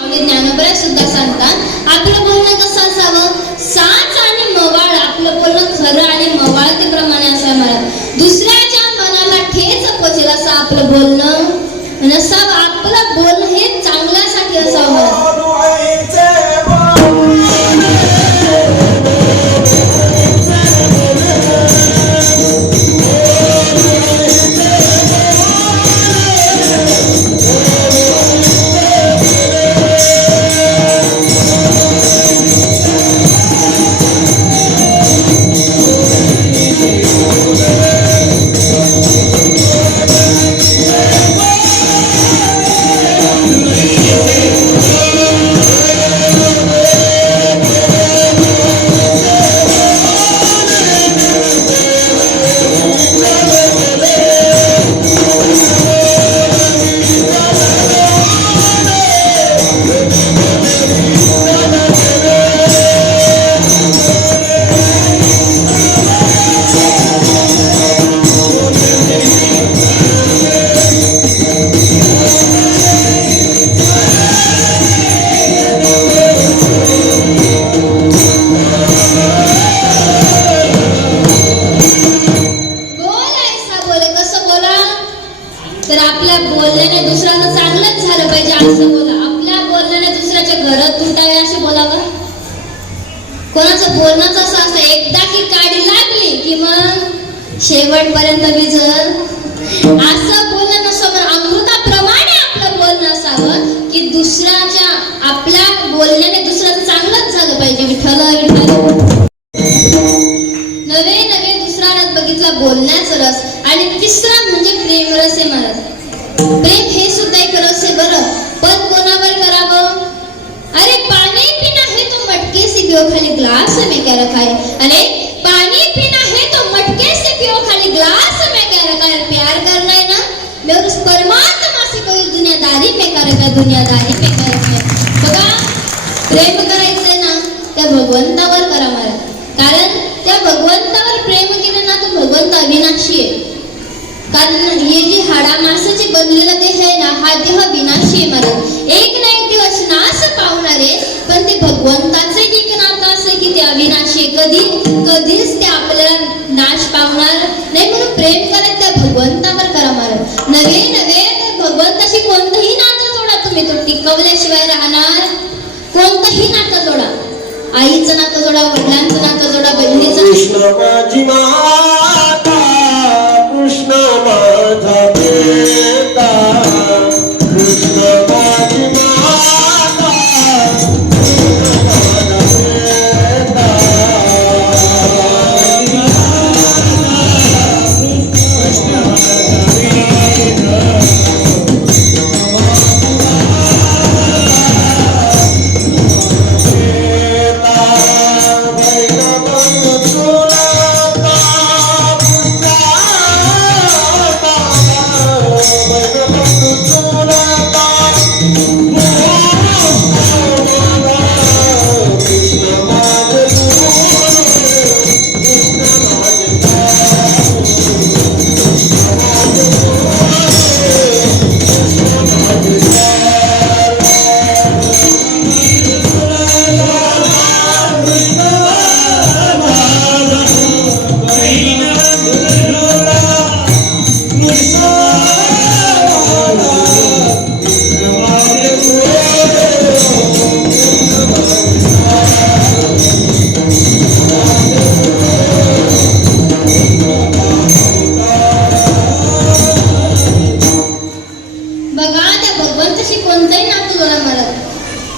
ज्ञानोबा सुद्धा सांगतात आपलं बोलणं कसं असावं, साच आणि मवाळ. आपलं बोलणं खरं आणि मवाळतेप्रमाणे असावं. महाराज दुसऱ्याच्या मनाला ठेच पोचेल असं आपलं बोलणं नसावं. आपलं बोलणं हे चांगल्यासाठी असावं. महाराज कोणाचं बोलणंच असं असतं, एकदा की काडी लागली की मग शेवटपर्यंत विजल असं बोलणं नसावं. अमृताप्रमाणे आपलं बोलणं असावं की दुसऱ्याच्या आपल्या बोलण्याने दुसऱ्याचं चांगलंच झालं पाहिजे. विठ्ठल विठ्ठल. नवे नवे दुसरा रस बघितला बोलण्याचा रस. आणि तिसरा म्हणजे प्रेम रस आहे. महाराज प्रेम हे सुद्धा एक रस आहे. बरं पण कोणावर करावं. अरे पानी पीना है तो मटके से पियो, खाली ग्लास में क्या रखा है. अरे पानी पीना है तो मटके से पियो, खाली ग्लास में क्या रखा है. प्यार करना है ना, मैं उस परमात्मा से कोई दुनियादारी में क्या रखा है, दुनियादारी में क्या रखा है. बघा प्रेम करायचंय ना त्या भगवंतावर करा. मला कारण त्या भगवंतावर प्रेम केलं ना तो भगवंत अविनाशी आहे. कारण हे जे हाडा मासाचे बनलेला देह आहे ना, हा देह विनाशी आहे. महाराज एक ना एक दिवस नाश पावणार आहे. पण ते भगवंताचे एक नातं असं की ते अविनाशी कधीच ते आपल्याला नाश पावणार नाही. म्हणून प्रेम करत त्या भगवंतावर करा. महाराज नवे नवे भगवंताशी कोणतंही नातं जोडा तुम्ही, तो टिकवल्याशिवाय राहणार. कोणतंही नातं जोडा, आईचं नातं जोडा, वडिलांचं नातं जोडा, बहिणीचं. कृष्ण माझी माता, कृष्ण माझा बेटा, कृष्ण माझी माता, कृष्ण माझा बेटा. कृष्ण माझा बेटा.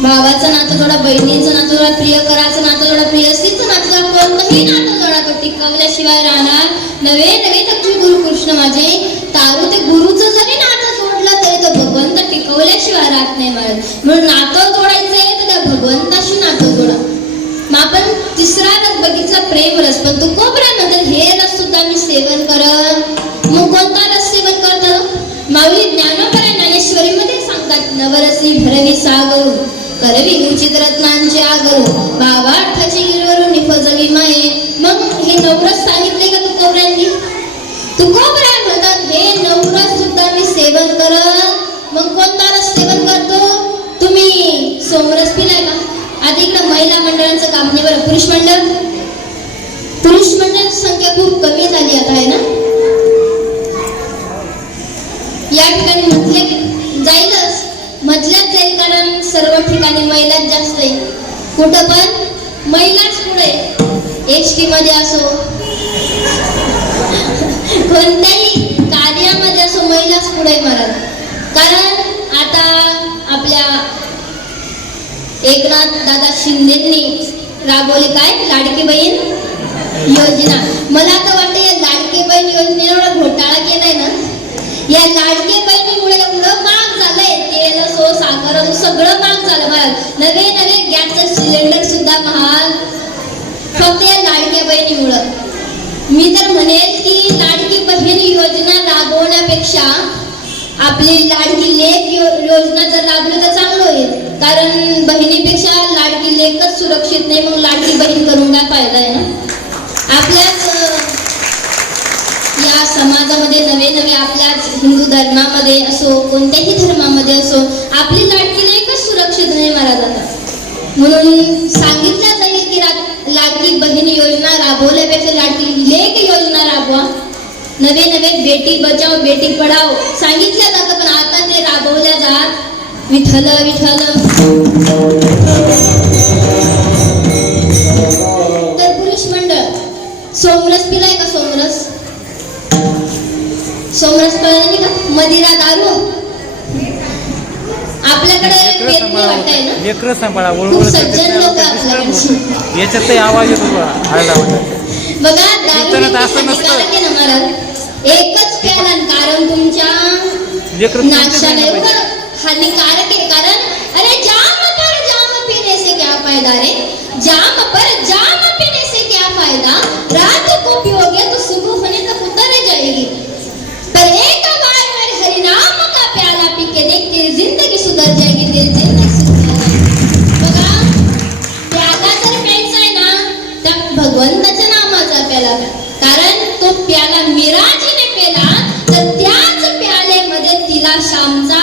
भावाचं नातं जोडा, बहिणीचं नातं जोडा, प्रियकराचं नातं जोडा, प्रियसीचं नातं जोडा, कोणतंही नातं जोडा तो टिकवल्याशिवाय राहणार. नवे नवे तुझे गुरु कृष्ण माझे तारू. ते गुरुचं जरी नातं जोडलं तरी तो भगवंत टिकवल्याशिवाय राहत नाही. महाराज म्हणून नातं जोडायचंय तर त्या भगवंताशी नातं जोडा. मग आपण तिसरा रस बघितला प्रेम रस. पण तू कोपऱ्यानंतर हे रस सुद्धा मी सेवन करत. मग कोणता रस सेवन करतात. माऊली ज्ञानोबा ज्ञानेश्वरी मध्ये सांगतात, नवरसी भरवी सागरू करवी उचित रत्नांचे आगरू, बाबा अठ्ठाची गिरवरून निफजली माये. मग हे नवरस सांगितले का तुकोबऱ्यांनी. तुकोबऱ्या म्हणतात हे नवरस सुद्धा मी सेवन करत. मग कोणता रस सेवन करतो. तुम्ही सोमरस पिलाय का? आता इकडे महिला मंडळांचं काम नाही बरं. पुरुष मंडळांची संख्या खूप कमी झाली आता आहे ना. या ठिकाणी म्हटल्याच जाईल कारण सर्व ठिकाणी महिलाच जास्त आहे. कुठं पण महिलाच पुढे. एसटी मध्ये असो, कोणत्याही कार्यामध्ये असो, महिलाच पुढे महाराज. कारण आता आपल्या एकनाथ दादा शिंदेंनी राबवली काय लाडकी बहीण योजना. मला आता वाटतं या लाडकी बहीण योजनेवर घोटाळा केलाय ना. या लाडकी बहिणीमुळे एवढं महाग झालंय, तेल असो साखर असो सगळं महाग झालं महाराज. नवे गॅसचं सिलेंडर सुद्धा महाग फक्त या लाडक्या बहिणीमुळं. मी तर म्हणेल की लाडकी बहीण योजना राबवण्यापेक्षा आपली लाडकी लेक योजना जर राबवली तर चांगलं होईल. कारण बहिणीपेक्षा लाडकी लेकच सुरक्षित नाही, मग लाडकी बहीण करून काय फायदा आहे ना. आपल्याच या समाजामध्ये नवे आपल्याच हिंदू धर्मामध्ये असो कोणत्याही धर्मामध्ये असो आपली लाडकी लेकच सुरक्षित नाही महाराज. आता म्हणून सांगितलं जाईल की लाडकी बहीण योजना राबवल्यापेक्षा लाडकी लेक योजना राबवा. नवे बेटी बचाव बेटी पढाव सांगितलं जातं, पण आता ते राबवल्या जात. विठ्ठल विठ्ठल. तर पुरुष मंडळ सोमरस पिलाय का? सोमरस पिलाय नाही का? मदिरा दारू आपल्याकडे पेत नाही वाटतंय ना. लेकरं सांभाळा, खूप सज्जन लोक आपल्याकडे. याच्यातही आवाज येतो बघा दारू हानिकारक आहे ना महाराज. एकच प्याला कारण तुमच्या नाशाला एवढं हानिकारक है. कारण अरे जाम पर जाम पीने से क्या फायदा रे. जाम पर जाम पीने से क्या फायदा. रात को पियोगे तो सुबह होने तक उतर जाएगी. पर एक बार मेरे हरि नाम का प्याला पी के देख तेरी जिंदगी सुधर जाएगी. तेरी जिंदगी सुधर जाएगी. बघा प्याला जर प्यायचा आहे ना तर भगवंताच्या नामाचा प्याला प्या. कारण तो प्याला मीराजीने पेला तर त्याच प्यालेमध्ये तिला श्यामचा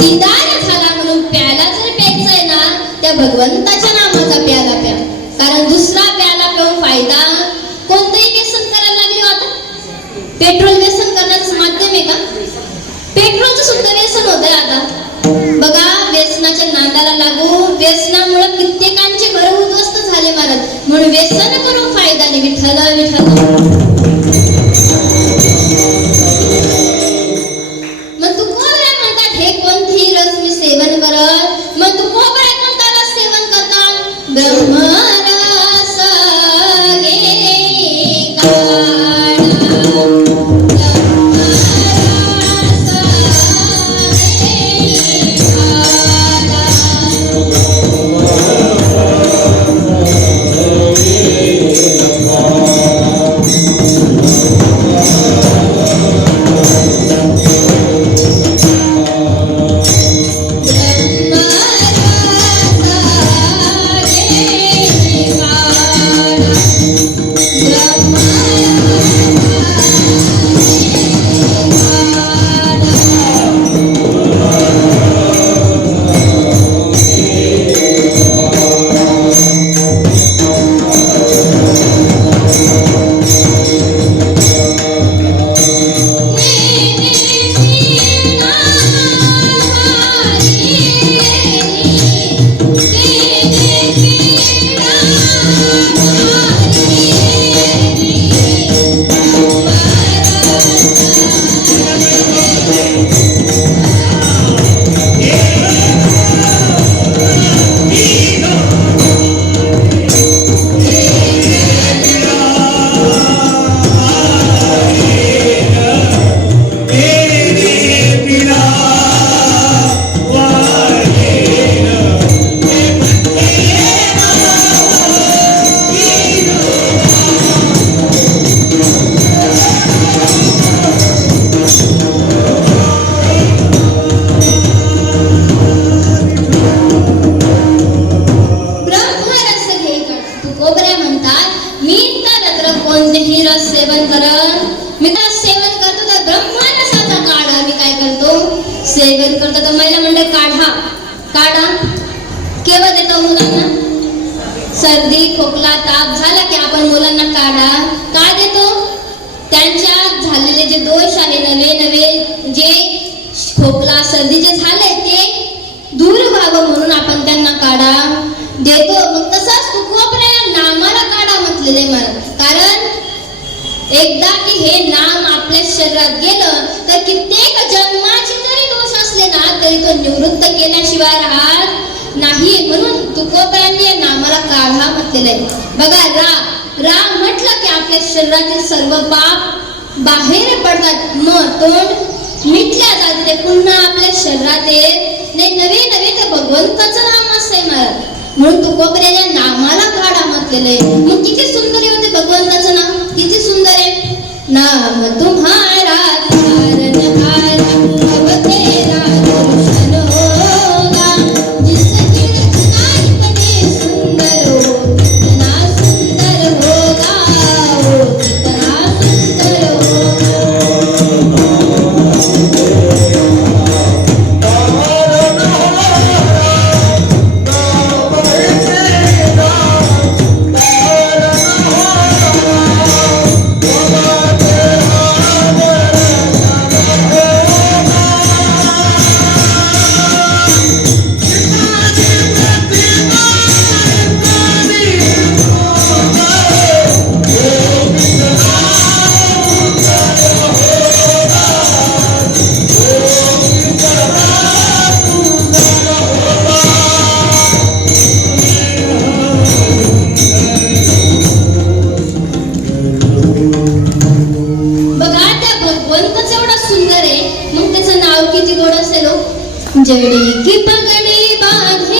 दीदार झाला. म्हणून प्याला जर प्यायचा आहे ना त्या भगवंताच्या नामाचा प्याला प्या. कारण दुसरा प्याला पिऊन फायदा. कोणतंही व्यसन करायला लागले आता. पेट्रोल व्यसन करण्याचं माध्यम आहे का? पेट्रोलचं सुद्धा व्यसन होत आहे आता. बघा व्यसनाच्या नादाला लागू व्यसनामुळे कित्येकांचे घर उद्ध्वस्त झाले महाराज. म्हणून व्यसन करून फायदा नाही. विठ्ठल विठ्ठल. मग तू कोबऱ्या म्हणतात हे कोणतेही रस मी सेवन करत. मग तू कोबऱ्या कोणता रस सेवन करतात? ब्रह्मरस घे काढा. सेवन करतो तर महिला मंडळ काढा. केव्हा देतो मुलांना? सर्दी खोकला ताप झाला की आपण मुलांना काढा का देतो? त्यांच्यात झालेले जे दोष आहे, नवे नवे जे खोकला सर्दी जे झाले ते दूर व्हावं म्हणून आपण त्यांना काढा देतो. मग तसंच तुकोबऱ्या नामाला काढा म्हटलेले महाराज. कारण एकदा की हे नाम आपल्या शरीरात गेलं तर कित्येक जन्माचे जरी दोष असले ना तरी तो निवृत्त केल्याशिवाय राहत नाही. म्हणून तुकोबऱ्यांनी या नामाला काढा म्हटलेलं आहे. बघा रा म्हटलं की आपल्या शरीरातील सर्व पाप बाहेर पडतात. मग तोंड मिटल्या जाते, ते पुन्हा आपल्या शरीरात येत नवे नवे ते भगवंताचं नाम असतंय महाराज. म्हणून तुकोबऱ्याच्या नामाला काढा म्हटलेलं आहे. मग किती सुंदर आहे होते भगवंताचं नाम, किती सुंदर आहे. नाम तुम्हारा तारनहार अब तेरा दर्शन होगा जिसकी रचना इतनी सुंदर हो कितना सुंदर होगा वो कितना सुंदर होगा. जड़ी की पगड़ी